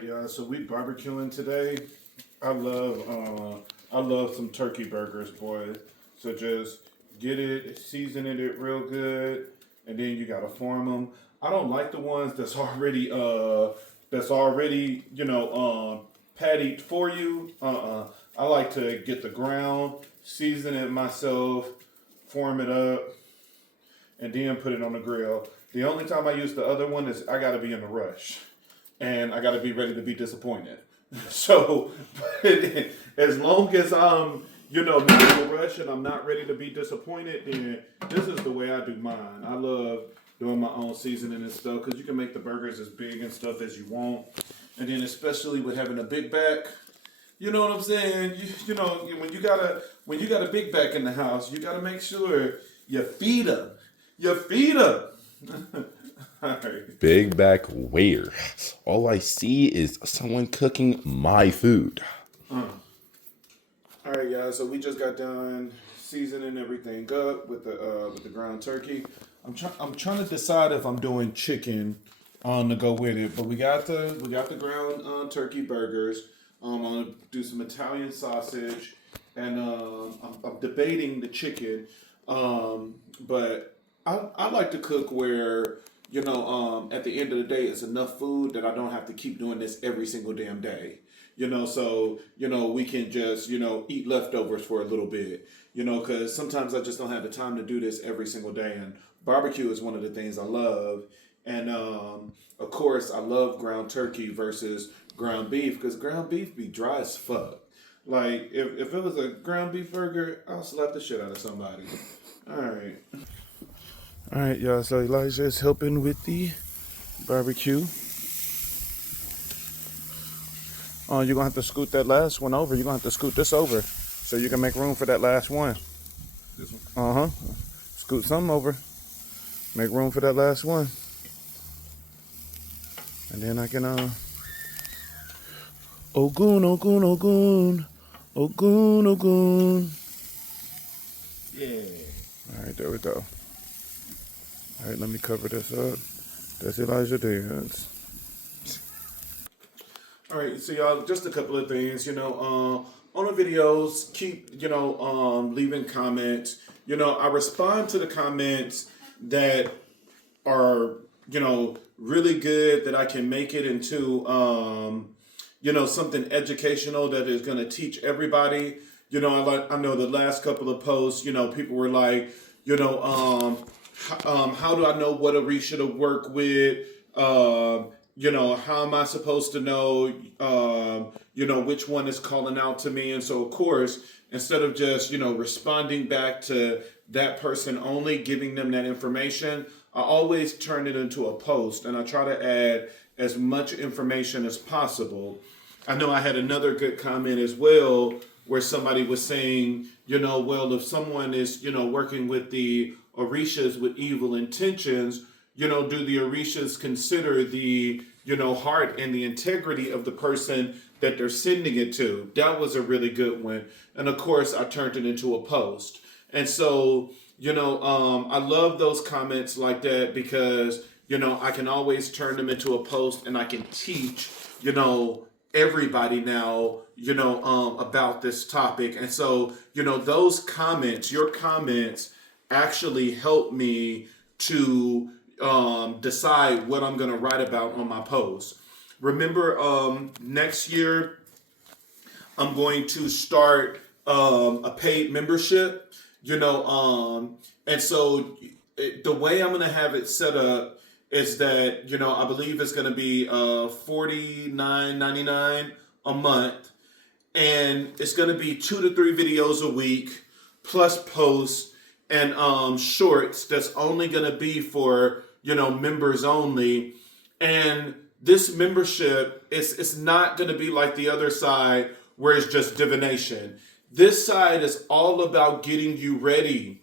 right, y'all. So we barbecuing today. I love some turkey burgers, boy. So just get it, seasoning it real good, and then you gotta form them. I don't like the ones that's already pattied for you. I like to get the ground, season it myself, form it up, and then put it on the grill. The only time I use the other one is I gotta be in a rush and I got to be ready to be disappointed. So, as long as I'm, not in a rush and I'm not ready to be disappointed, then this is the way I do mine. I love doing my own seasoning and stuff because you can make the burgers as big and stuff as you want. And then especially with having a big back, you know what I'm saying? When you got a big back in the house, you got to make sure you feed her. You feed her. All right. Big back where? All I see is someone cooking my food. All right, y'all. So we just got done seasoning everything up with the ground turkey. I'm trying to decide if I'm doing chicken to go with it, but we got the ground turkey burgers. I'm gonna do some Italian sausage, and I'm debating the chicken. But I like to cook where at the end of the day, it's enough food that I don't have to keep doing this every single damn day. So we can just eat leftovers for a little bit. Because sometimes I just don't have the time to do this every single day. And barbecue is one of the things I love. And of course, I love ground turkey versus ground beef because ground beef be dry as fuck. Like if it was a ground beef burger, I'll slap the shit out of somebody. All right, y'all. So Elijah is helping with the barbecue. Oh, you're gonna have to scoot that last one over. You're gonna have to scoot this over so you can make room for that last one. This one? Scoot some over. Make room for that last one. And then I can Ogun, Ogun, Ogun. Ogun, Ogun. Yeah. All right, there we go. All right, let me cover this up. That's Elijah Dance. All right, so y'all, just a couple of things. On the videos, keep leaving comments. I respond to the comments that are really good that I can make it into something educational that is going to teach everybody. I know the last couple of posts, people were like, how do I know what Arisha to work with? How am I supposed to know, which one is calling out to me? And so, of course, instead of just, responding back to that person only, giving them that information, I always turn it into a post and I try to add as much information as possible. I know I had another good comment as well where somebody was saying, well, if someone is, working with the Orishas with evil intentions, do the Orishas consider the, heart and the integrity of the person that they're sending it to? That was a really good one. And of course, I turned it into a post. And so, I love those comments like that because, I can always turn them into a post and I can teach, everybody now, about this topic. And so, those comments, your comments actually help me to decide what I'm going to write about on my post. Remember, next year, I'm going to start a paid membership, and so the way I'm going to have it set up is that, I believe it's going to be $49.99 a month, and it's going to be 2 to 3 videos a week plus posts and shorts that's only going to be for members only. And this membership it's not going to be like the other side where it's just divination. This side is all about getting you ready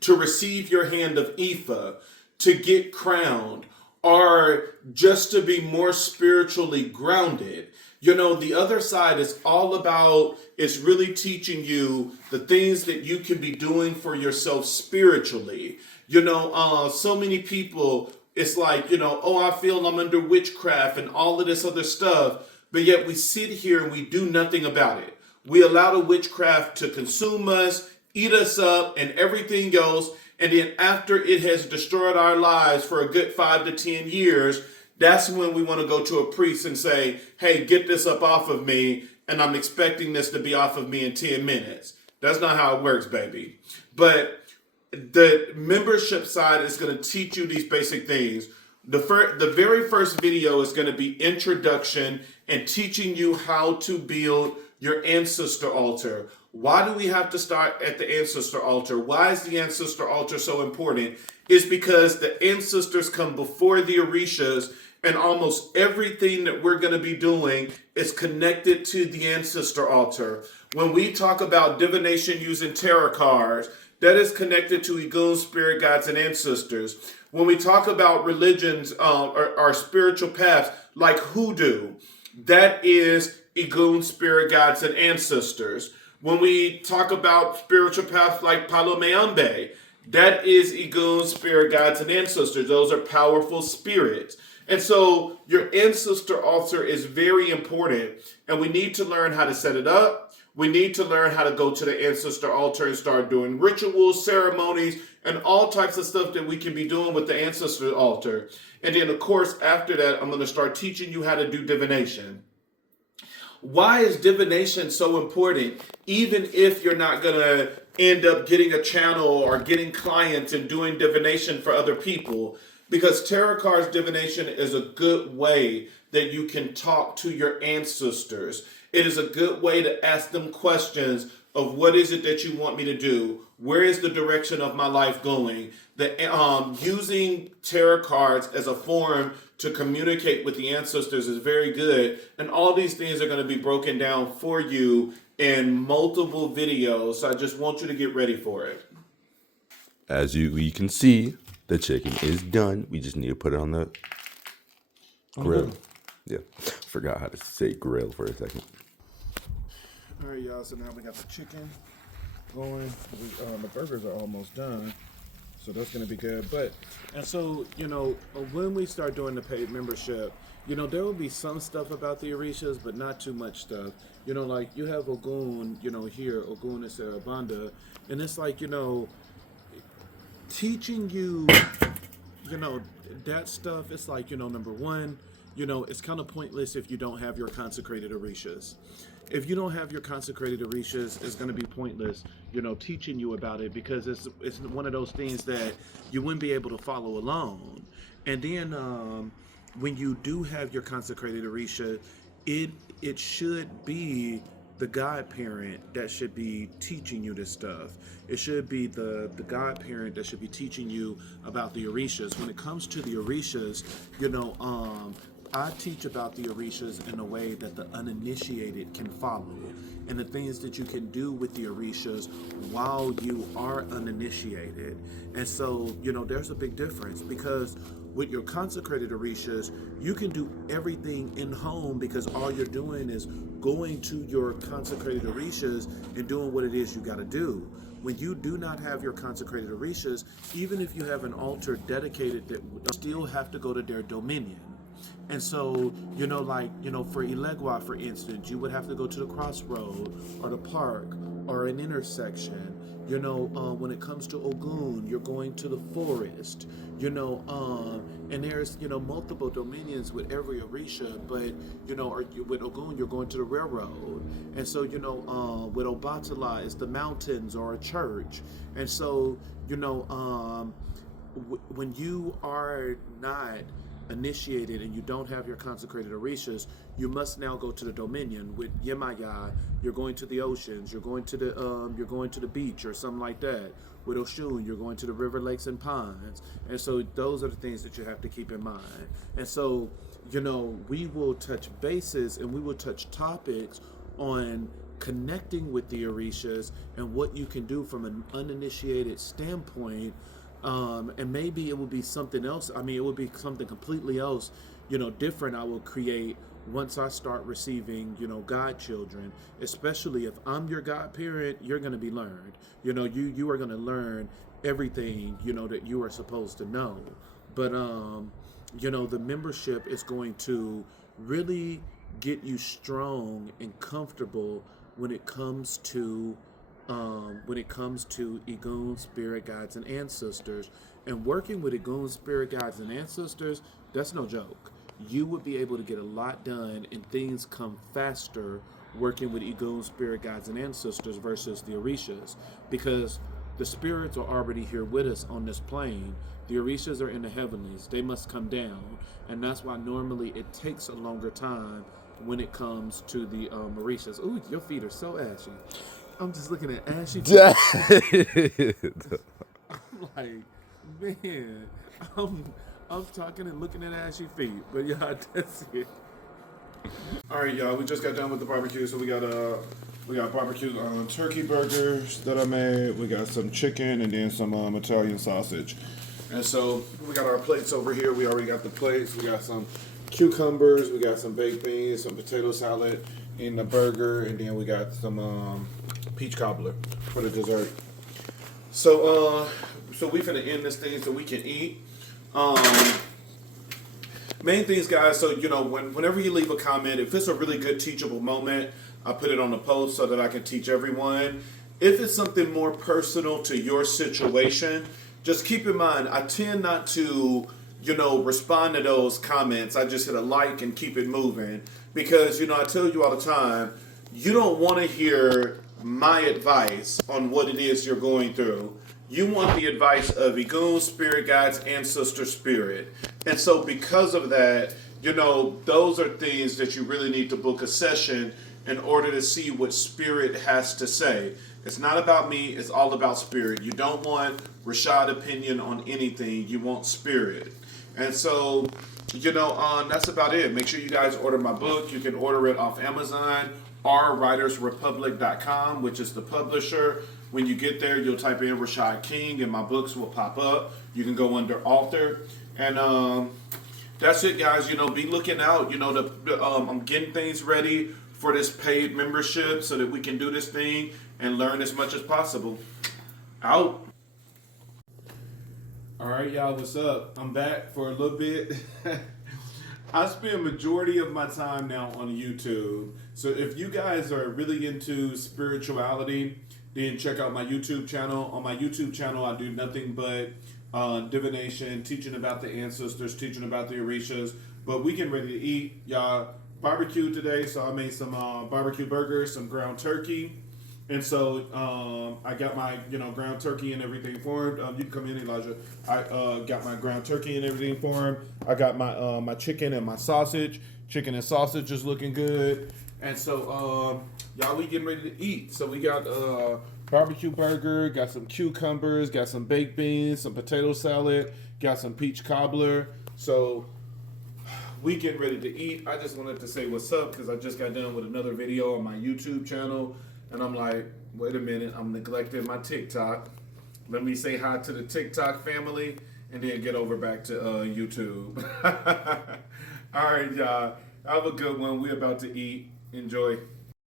to receive your hand of Ifa, to get crowned, or just to be more spiritually grounded. The other side is all about, it's really teaching you the things that you can be doing for yourself spiritually. So many people It's like, oh, I feel I'm under witchcraft and all of this other stuff. But yet we sit here and we do nothing about it. We allow the witchcraft to consume us, eat us up, and everything else. And then after it has destroyed our lives for a good 5 to 10 years, that's when we want to go to a priest and say, hey, get this up off of me. And I'm expecting this to be off of me in 10 minutes. That's not how it works, baby. But the membership side is going to teach you these basic things. The very first video is going to be introduction and teaching you how to build your ancestor altar. Why do we have to start at the ancestor altar? Why is the ancestor altar so important? It's because the ancestors come before the orishas, and almost everything that we're going to be doing is connected to the ancestor altar. When we talk about divination using tarot cards, that is connected to Egun, spirit guides, and ancestors. When we talk about religions or spiritual paths like hoodoo, that is Egun, spirit guides, and ancestors. When we talk about spiritual paths like Palomeambe, that is Egun, spirit guides, and ancestors. Those are powerful spirits. And so your ancestor altar is very important, and we need to learn how to set it up. We need to learn how to go to the ancestor altar and start doing rituals, ceremonies, and all types of stuff that we can be doing with the ancestor altar. And then, of course, after that, I'm going to start teaching you how to do divination. Why is divination so important? Even if you're not going to end up getting a channel or getting clients and doing divination for other people, because tarot cards divination is a good way that you can talk to your ancestors. It is a good way to ask them questions of what is it that you want me to do? Where is the direction of my life going? Using tarot cards as a form to communicate with the ancestors is very good. And all these things are going to be broken down for you in multiple videos. So I just want you to get ready for it. As you can see, the chicken is done. We just need to put it on the grill. Yeah, forgot how to say grill for a second. All right, y'all. So now we got the chicken going. The burgers are almost done, so that's going to be good. And so, when we start doing the paid membership, there will be some stuff about the orishas, but not too much stuff. Like you have Ogun, here, Ogun is Sarabanda, and it's like, teaching you, that stuff. It's like, number one, it's kind of pointless if you don't have your consecrated orishas. If you don't have your consecrated orishas, it's going to be pointless, teaching you about it, because it's one of those things that you wouldn't be able to follow alone. And then when you do have your consecrated orisha, it should be the godparent that should be teaching you this stuff. It should be the godparent that should be teaching you about the orishas. When it comes to the orishas, I teach about the orishas in a way that the uninitiated can follow, and the things that you can do with the orishas while you are uninitiated. And so, there's a big difference, because with your consecrated orishas, you can do everything in home, because all you're doing is going to your consecrated orishas and doing what it is you got to do. When you do not have your consecrated orishas, even if you have an altar dedicated, that you still have to go to their dominion. And so, for Ilegua, for instance, you would have to go to the crossroad or the park or an intersection. When it comes to Ogun, you're going to the forest, and there's, multiple dominions with every orisha, but, with Ogun, you're going to the railroad. And so, with Obatala, it's the mountains or a church. And so, when you are not initiated and you don't have your consecrated orishas, you must now go to the dominion. With Yemaya, you're going to the oceans, you're going to the beach or something like that. With Oshun, you're going to the river, lakes, and ponds. And so those are the things that you have to keep in mind. And so, we will touch bases and we will touch topics on connecting with the orishas and what you can do from an uninitiated standpoint. And maybe it will be something else. It would be something completely else, different I will create once I start receiving, godchildren. Especially if I'm your godparent, you're going to be learned. You are going to learn everything, that you are supposed to know. But the membership is going to really get you strong and comfortable when it comes to Egun spirit guides and ancestors. And working with Egun spirit guides and ancestors, that's no joke. You would be able to get a lot done and things come faster working with Egun spirit guides and ancestors versus the Orishas, because the spirits are already here with us on this plane. The Orishas are in the heavenlies. They must come down. And that's why normally it takes a longer time when it comes to the Orishas. Ooh, your feet are so ashy. I'm just looking at ashy feet. I'm like, man, I'm talking and looking at ashy feet. But yeah, that's it. All right, y'all. We just got done with the barbecue, so we got barbecue turkey burgers that I made. We got some chicken and then some Italian sausage. And so we got our plates over here. We already got the plates. We got some cucumbers. We got some baked beans, some potato salad in the burger, and then we got some peach cobbler for the dessert. So we finna end this thing so we can eat. Main things, guys, so, whenever you leave a comment, if it's a really good teachable moment, I put it on the post so that I can teach everyone. If it's something more personal to your situation, just keep in mind, I tend not to, respond to those comments. I just hit a like and keep it moving. Because, I tell you all the time, you don't want to hear my advice on what it is you're going through. You want the advice of Egun, spirit guides, ancestor spirit. And so because of that, those are things that you really need to book a session in order to see what spirit has to say. It's not about me, it's all about spirit. You don't want Rashad opinion on anything, you want spirit. And so, that's about it. Make sure you guys order my book. You can order it off Amazon or writersrepublic.com, which is the publisher. When you get there, you'll type in Rashad King and my books will pop up. You can go under author. And that's it, guys. Be looking out. I'm getting things ready for this paid membership so that we can do this thing and learn as much as possible. Out. All right, y'all, what's up? I'm back for a little bit. I spend majority of my time now on YouTube. So if you guys are really into spirituality, then check out my YouTube channel. On my YouTube channel, I do nothing but divination, teaching about the ancestors, teaching about the Orishas. But we getting ready to eat. Y'all, barbecue today, so I made some barbecue burgers, some ground turkey. And so I got my ground turkey and everything for him. You can come in, Elijah. I got my ground turkey and everything for him. I got my my chicken and my sausage. Chicken and sausage is looking good. And so y'all, we getting ready to eat. So we got barbecue burger, got some cucumbers, got some baked beans, some potato salad, got some peach cobbler. So we getting ready to eat. I just wanted to say what's up because I just got done with another video on my YouTube channel. And I'm like, wait a minute, I'm neglecting my TikTok. Let me say hi to the TikTok family and then get over back to YouTube. All right, y'all. Have a good one. We're about to eat. Enjoy.